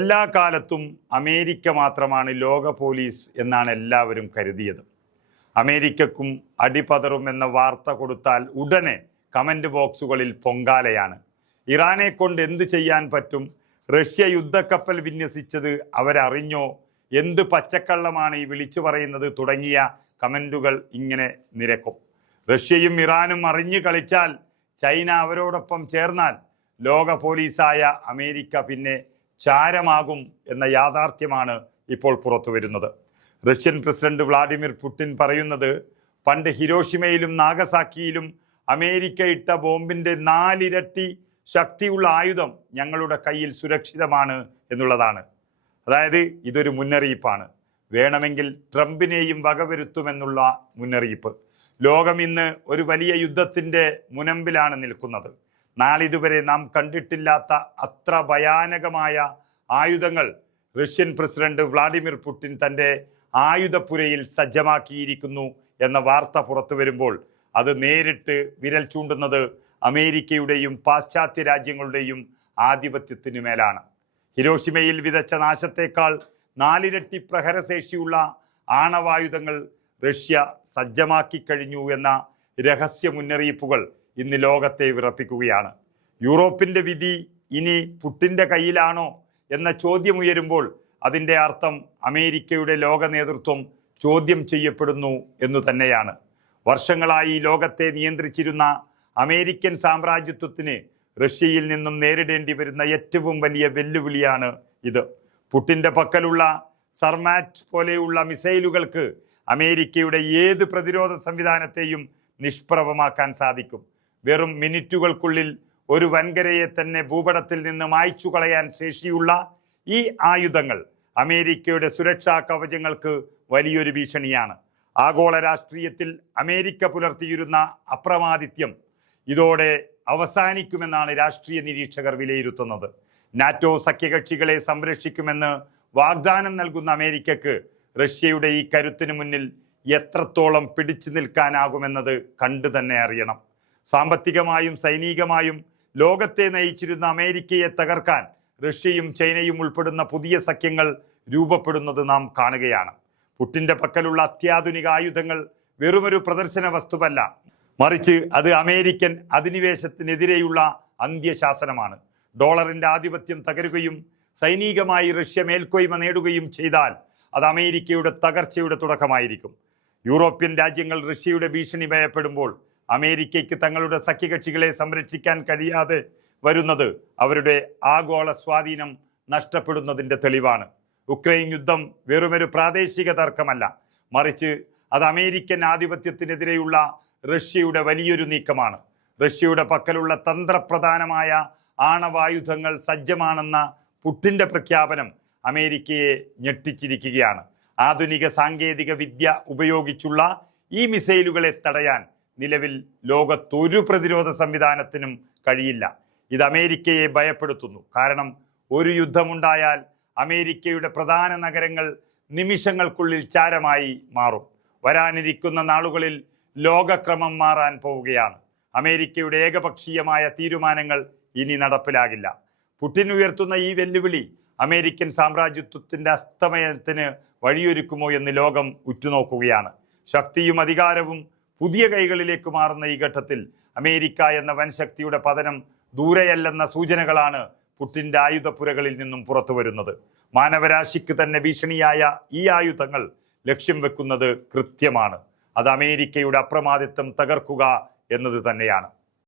എല്ലാ കാലത്തും അമേരിക്ക മാത്രമാണ് ലോക പോലീസ് എന്നാണ് എല്ലാവരും കരുതിയത്. അമേരിക്കക്കും അടിപതറും എന്ന വാർത്ത കൊടുത്താൽ ഉടനെ കമന്റ് ബോക്സുകളിൽ പൊങ്കാലയാണ്. ഇറാനെ കൊണ്ട് എന്ത് ചെയ്യാൻ പറ്റും? റഷ്യ യുദ്ധക്കപ്പൽ വിന്യസിച്ചത് അവരറിഞ്ഞോ? എന്ത് പച്ചക്കള്ളമാണ് ഈ വിളിച്ചു പറയുന്നത്? തുടങ്ങിയ കമന്റുകൾ ഇങ്ങനെ നിരക്കും. റഷ്യയും ഇറാനും അറിഞ്ഞു കളിച്ചാൽ ചൈന അവരോടൊപ്പം ചേർന്നാൽ ലോക പോലീസായ അമേരിക്ക പിന്നെ ചാരമാകും എന്ന യാഥാർത്ഥ്യമാണ് ഇപ്പോൾ പുറത്തു വരുന്നത് റഷ്യൻ പ്രസിഡന്റ് വ്ളാഡിമിർ പുടിൻ പറയുന്നത് പണ്ട് ഹിരോഷിമയിലും നാഗസാക്കിയിലും അമേരിക്ക ഇട്ട ബോംബിന്റെ നാലിരട്ടി ശക്തിയുള്ള ആയുധം ഞങ്ങളുടെ കയ്യിൽ സുരക്ഷിതമാണ് എന്നുള്ളതാണ്. അതായത് ഇതൊരു മുന്നറിയിപ്പാണ്. വേണമെങ്കിൽ ട്രംപിനെയും വകവരുത്തുമെന്നുള്ള മുന്നറിയിപ്പ്. ലോകം ഇന്ന് ഒരു വലിയ യുദ്ധത്തിന്റെ മുനമ്പിലാണ് നിൽക്കുന്നത്. നാളിതുവരെ നാം കണ്ടിട്ടില്ലാത്ത അത്ര ഭയാനകമായ ആയുധങ്ങൾ റഷ്യൻ പ്രസിഡന്റ് വ്ളാഡിമിർ പുടിൻ തന്റെ ആയുധപ്പുരയിൽ സജ്ജമാക്കിയിരിക്കുന്നു എന്ന വാർത്ത പുറത്തു വരുമ്പോൾ അത് നേരിട്ട് വിരൽ ചൂണ്ടുന്നത് അമേരിക്കയുടെയും പാശ്ചാത്യ രാജ്യങ്ങളുടെയും ആധിപത്യത്തിനു മേലാണ്. ഹിരോഷിമയിൽ വിതച്ച നാശത്തേക്കാൾ നാലിരട്ടി പ്രഹരശേഷിയുള്ള ആണവായുധങ്ങൾ റഷ്യ സജ്ജമാക്കി കഴിഞ്ഞു എന്ന രഹസ്യ മുന്നറിയിപ്പുകൾ ഇന്ന് ലോകത്തെ വിറപ്പിക്കുകയാണ്. യൂറോപ്പിന്റെ വിധി ഇനി പുട്ടിന്റെ കയ്യിലാണോ എന്ന ചോദ്യമുയരുമ്പോൾ അതിന്റെ അർത്ഥം അമേരിക്കയുടെ ലോക നേതൃത്വം ചോദ്യം ചെയ്യപ്പെടുന്നു എന്നു തന്നെയാണ്. വർഷങ്ങളായി ലോകത്തെ നിയന്ത്രിച്ചിരുന്ന അമേരിക്കൻ സാമ്രാജ്യത്വത്തിന് റഷ്യയിൽ നിന്നും നേരിടേണ്ടി വരുന്ന ഏറ്റവും വലിയ വെല്ലുവിളിയാണ് ഇത്. പുട്ടിന്റെ പക്കലുള്ള സർമാറ്റ് പോലെയുള്ള മിസൈലുകൾക്ക് അമേരിക്കയുടെ ഏത് പ്രതിരോധ സംവിധാനത്തെയും നിഷ്പ്രഭമാക്കാൻ സാധിക്കും. വെറും മിനിറ്റുകൾക്കുള്ളിൽ ഒരു വൻകരയെ തന്നെ ഭൂപടത്തിൽ നിന്ന് മായ്ച്ചു കളയാൻ ശേഷിയുള്ള ഈ ആയുധങ്ങൾ അമേരിക്കയുടെ സുരക്ഷാ കവചങ്ങൾക്ക് വലിയൊരു ഭീഷണിയാണ്. ആഗോള രാഷ്ട്രീയത്തിൽ അമേരിക്ക പുലർത്തിയിരുന്ന അപ്രമാദിത്യം ഇതോടെ അവസാനിക്കുമെന്നാണ് രാഷ്ട്രീയ നിരീക്ഷകർ വിലയിരുത്തുന്നത്. നാറ്റോ സഖ്യകക്ഷികളെ സംരക്ഷിക്കുമെന്ന് വാഗ്ദാനം നൽകുന്ന അമേരിക്കക്ക് റഷ്യയുടെ ഈ കരുത്തിനു മുന്നിൽ എത്രത്തോളം പിടിച്ചു നിൽക്കാനാകുമെന്നത് കണ്ടു തന്നെ അറിയണം. സാമ്പത്തികമായും സൈനികമായും ലോകത്തെ നയിച്ചിരുന്ന അമേരിക്കയെ തകർക്കാൻ റഷ്യയും ചൈനയും ഉൾപ്പെടുന്ന പുതിയ സഖ്യങ്ങൾ രൂപപ്പെടുന്നത് നാം കാണുകയാണ്. പുട്ടിന്റെ പക്കലുള്ള അത്യാധുനിക ആയുധങ്ങൾ വെറുമൊരു പ്രദർശന വസ്തുവല്ല. മറിച്ച് അത് അമേരിക്കൻ അധിനിവേശത്തിനെതിരെയുള്ള അന്ത്യശാസനമാണ്. ഡോളറിന്റെ ആധിപത്യം തകരുകയും സൈനികമായി റഷ്യ മേൽക്കോയ്മ നേടുകയും ചെയ്താൽ അത് അമേരിക്കയുടെ തകർച്ചയുടെ തുടക്കമായിരിക്കും. യൂറോപ്യൻ രാജ്യങ്ങൾ റഷ്യയുടെ ഭീഷണി ഭയപ്പെടുമ്പോൾ അമേരിക്കയ്ക്ക് തങ്ങളുടെ സഖ്യകക്ഷികളെ സംരക്ഷിക്കാൻ കഴിയാതെ വരുന്നത് അവരുടെ ആഗോള സ്വാധീനം നഷ്ടപ്പെടുന്നതിന്റെ തെളിവാണ്. ഉക്രൈൻ യുദ്ധം വെറുമൊരു പ്രാദേശിക തർക്കമല്ല. മറിച്ച് അത് അമേരിക്കൻ ആധിപത്യത്തിനെതിരെയുള്ള റഷ്യയുടെ വലിയൊരു നീക്കമാണ്. റഷ്യയുടെ പക്കലുള്ള തന്ത്രപ്രധാനമായ ആണവായുധങ്ങൾ സജ്ജമാണെന്ന പുട്ടിന്റെ പ്രഖ്യാപനം അമേരിക്കയെ ഞെട്ടിച്ചിരിക്കുകയാണ്. ആധുനിക സാങ്കേതിക വിദ്യ ഉപയോഗിച്ചുള്ള ഈ മിസൈലുകളെ തടയാൻ നിലവിൽ ലോകത്തൊരു പ്രതിരോധ സംവിധാനത്തിനും കഴിയില്ല. ഇത് അമേരിക്കയെ ഭയപ്പെടുത്തുന്നു. കാരണം ഒരു യുദ്ധമുണ്ടായാൽ അമേരിക്കയുടെ പ്രധാന നഗരങ്ങൾ നിമിഷങ്ങൾക്കുള്ളിൽ ചാരമായി മാറും. വരാനിരിക്കുന്ന നാളുകളിൽ ലോകക്രമം മാറാൻ പോവുകയാണ്. അമേരിക്കയുടെ ഏകപക്ഷീയമായ തീരുമാനങ്ങൾ ഇനി നടപ്പിലാകില്ല. പുടിൻ ഉയർത്തുന്ന ഈ വെല്ലുവിളി അമേരിക്കൻ സാമ്രാജ്യത്വത്തിന്റെ അസ്തമയത്തിന് വഴിയൊരുക്കുമോ എന്ന് ലോകം ഉറ്റുനോക്കുകയാണ്. ശക്തിയും അധികാരവും പുതിയ കൈകളിലേക്ക് മാറുന്ന ഈ ഘട്ടത്തിൽ അമേരിക്ക എന്ന വൻശക്തിയുടെ പതനം ദൂരെയല്ലെന്ന സൂചനകളാണ് പുട്ടിന്റെ ആയുധപ്പുരകളിൽ നിന്നും പുറത്തു വരുന്നത്. മാനവരാശിക്ക് തന്നെ ഭീഷണിയായ ഈ ആയുധങ്ങൾ ലക്ഷ്യം വെക്കുന്നത് കൃത്യമാണ്. അത് അമേരിക്കയുടെ അപ്രമാദിത്വം തകർക്കുക എന്നത് തന്നെയാണ്.